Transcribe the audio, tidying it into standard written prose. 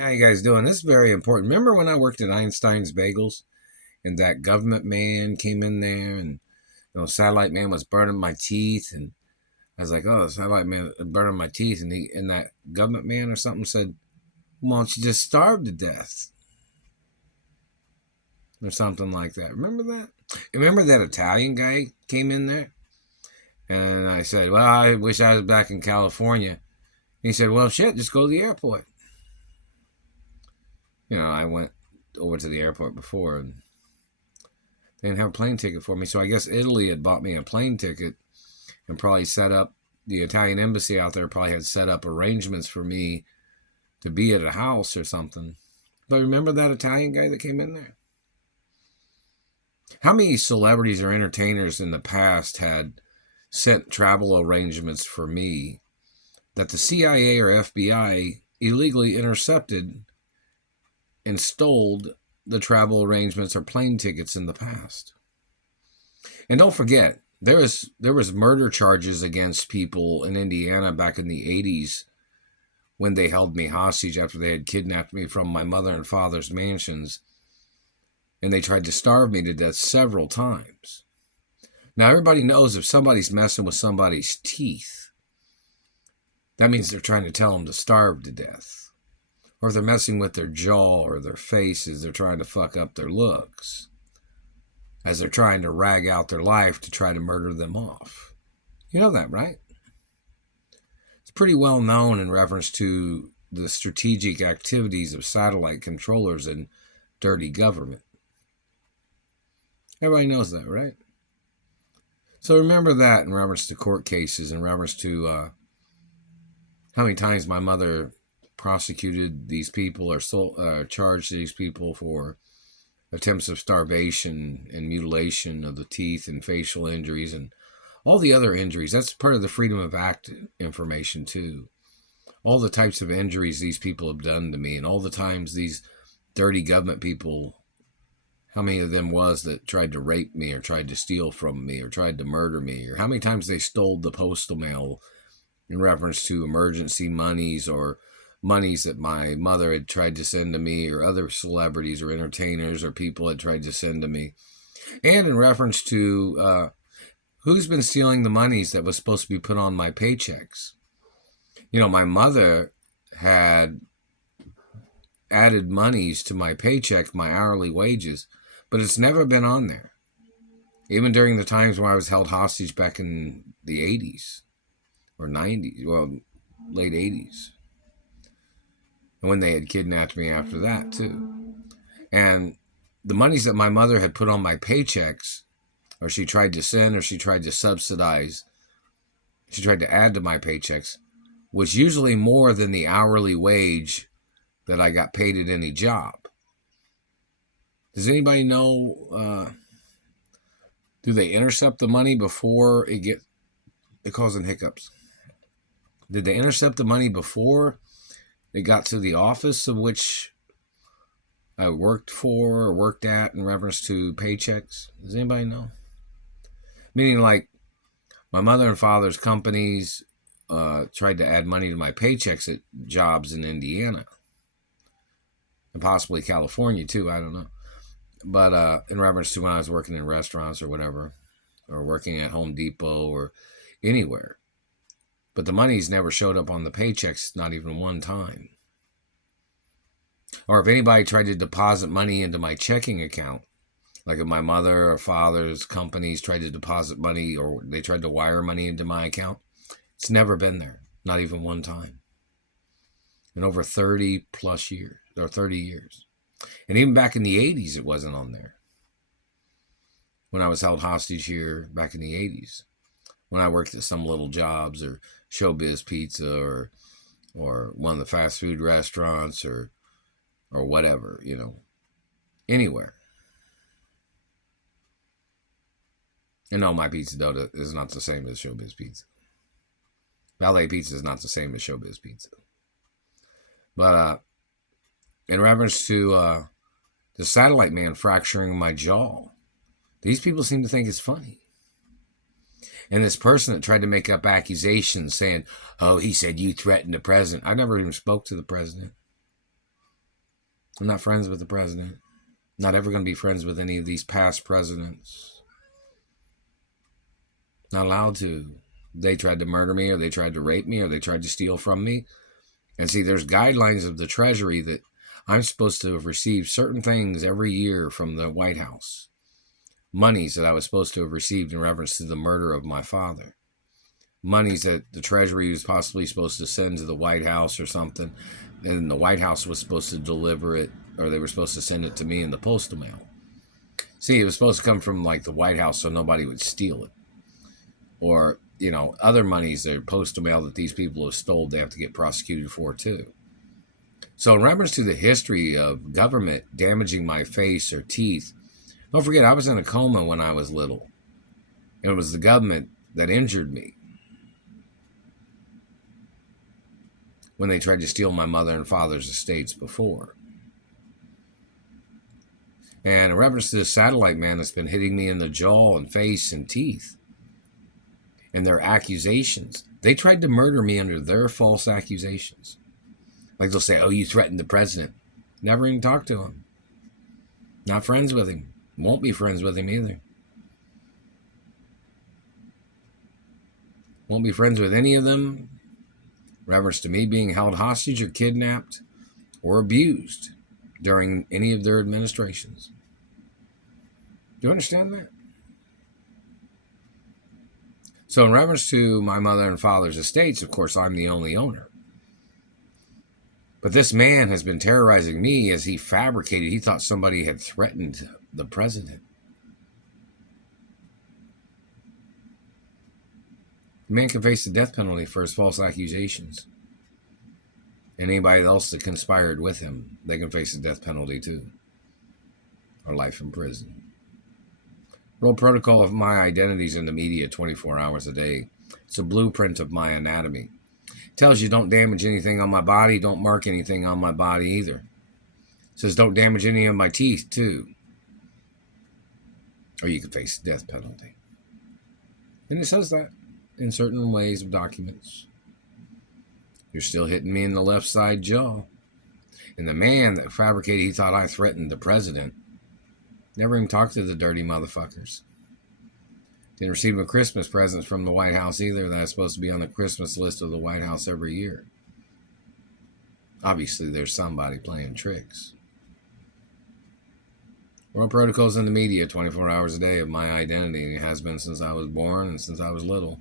How you guys doing? This is very important. Remember when I worked at Einstein's Bagels and that government man came in there and satellite man was burning my teeth and I was like, oh, the satellite man is burning my teeth and that government man or something said, why don't you just starve to death or something like that? Remember that? Remember that Italian guy came in there and I said, well, I wish I was back in California. And he said, well, shit, just go to the airport. I went over to the airport before and they didn't have a plane ticket for me. So I guess Italy had bought me a plane ticket and probably set up, the Italian embassy out there probably had set up arrangements for me to be at a house or something. But remember that Italian guy that came in there? How many celebrities or entertainers in the past had sent travel arrangements for me that the CIA or FBI illegally intercepted and stole the travel arrangements or plane tickets in the past? And don't forget, there was murder charges against people in Indiana back in the 80s when they held me hostage after they had kidnapped me from my mother and father's mansions, and they tried to starve me to death several times. Now, everybody knows if somebody's messing with somebody's teeth, that means they're trying to tell them to starve to death. Or if they're messing with their jaw or their faces, they're trying to fuck up their looks as they're trying to rag out their life to try to murder them off. You know that, right? It's pretty well known in reference to the strategic activities of satellite controllers and dirty government. Everybody knows that, right? So remember that in reference to court cases, in reference to how many times my mother prosecuted these people or charged these people for attempts of starvation and mutilation of the teeth and facial injuries and all the other injuries. That's part of the Freedom of Act information too. All the types of injuries these people have done to me and all the times these dirty government people, how many of them was that tried to rape me or tried to steal from me or tried to murder me, or how many times they stole the postal mail in reference to emergency monies or monies that my mother had tried to send to me or other celebrities or entertainers or people had tried to send to me. And in reference to who's been stealing the monies that was supposed to be put on my paychecks. My mother had added monies to my paycheck, my hourly wages, but it's never been on there. Even during the times when I was held hostage back in the 80s or 90s, well, late 80s. And when they had kidnapped me after that, too. And the monies that my mother had put on my paychecks, or she tried to send, or she tried to subsidize, she tried to add to my paychecks, was usually more than the hourly wage that I got paid at any job. Does anybody know, do they intercept the money before it causing hiccups? Did they intercept the money before it got to the office of which I worked for or worked at in reference to paychecks? Does anybody know? Meaning like my mother and father's companies tried to add money to my paychecks at jobs in Indiana. And possibly California too, I don't know. But in reference to when I was working in restaurants or whatever, or working at Home Depot or anywhere. But the money's never showed up on the paychecks, not even one time. Or if anybody tried to deposit money into my checking account, like if my mother or father's companies tried to deposit money or they tried to wire money into my account, it's never been there, not even one time. In over 30 plus years, or 30 years. And even back in the 80s, it wasn't on there. When I was held hostage here back in the 80s. When I worked at some little jobs or Showbiz Pizza or one of the fast food restaurants or whatever, anywhere. And no, my pizza dough is not the same as Showbiz Pizza. Ballet Pizza is not the same as Showbiz Pizza. But in reference to the satellite man fracturing my jaw, these people seem to think it's funny. And this person that tried to make up accusations saying, oh, he said you threatened the president. I never even spoke to the president. I'm not friends with the president. Not ever going to be friends with any of these past presidents. Not allowed to. They tried to murder me, or they tried to rape me, or they tried to steal from me. And see, there's guidelines of the Treasury that I'm supposed to have received certain things every year from the White House. Monies that I was supposed to have received in reference to the murder of my father. Monies that the Treasury was possibly supposed to send to the White House or something. And the White House was supposed to deliver it, or they were supposed to send it to me in the postal mail. See, it was supposed to come from like the White House so nobody would steal it. Or, you know, other monies that are postal mail that these people have stole, they have to get prosecuted for too. So in reference to the history of government damaging my face or teeth, don't forget I was in a coma when I was little. It was the government that injured me when they tried to steal my mother and father's estates before. And in reference to the satellite man that's been hitting me in the jaw and face and teeth, and their accusations, they tried to murder me under their false accusations. Like they'll say, oh, you threatened the president. Never even talked to him. Not friends with him. Won't be friends with him either. Won't be friends with any of them in reference to me being held hostage or kidnapped or abused during any of their administrations. Do you understand that? So in reference to my mother and father's estates, of course, I'm the only owner. But this man has been terrorizing me as he fabricated. He thought somebody had threatened the president. The man can face the death penalty for his false accusations. And anybody else that conspired with him, they can face the death penalty too. Or life in prison. Role protocol of my identities in the media 24 hours a day. It's a blueprint of my anatomy. It tells you don't damage anything on my body, don't mark anything on my body either. It says don't damage any of my teeth too. Or you could face the death penalty. And it says that in certain ways of documents. You're still hitting me in the left side jaw. And the man that fabricated, he thought I threatened the president. Never even talked to the dirty motherfuckers. Didn't receive a Christmas present from the White House either. That's supposed to be on the Christmas list of the White House every year. Obviously, there's somebody playing tricks. World protocols in the media 24 hours a day of my identity. And it has been since I was born and since I was little.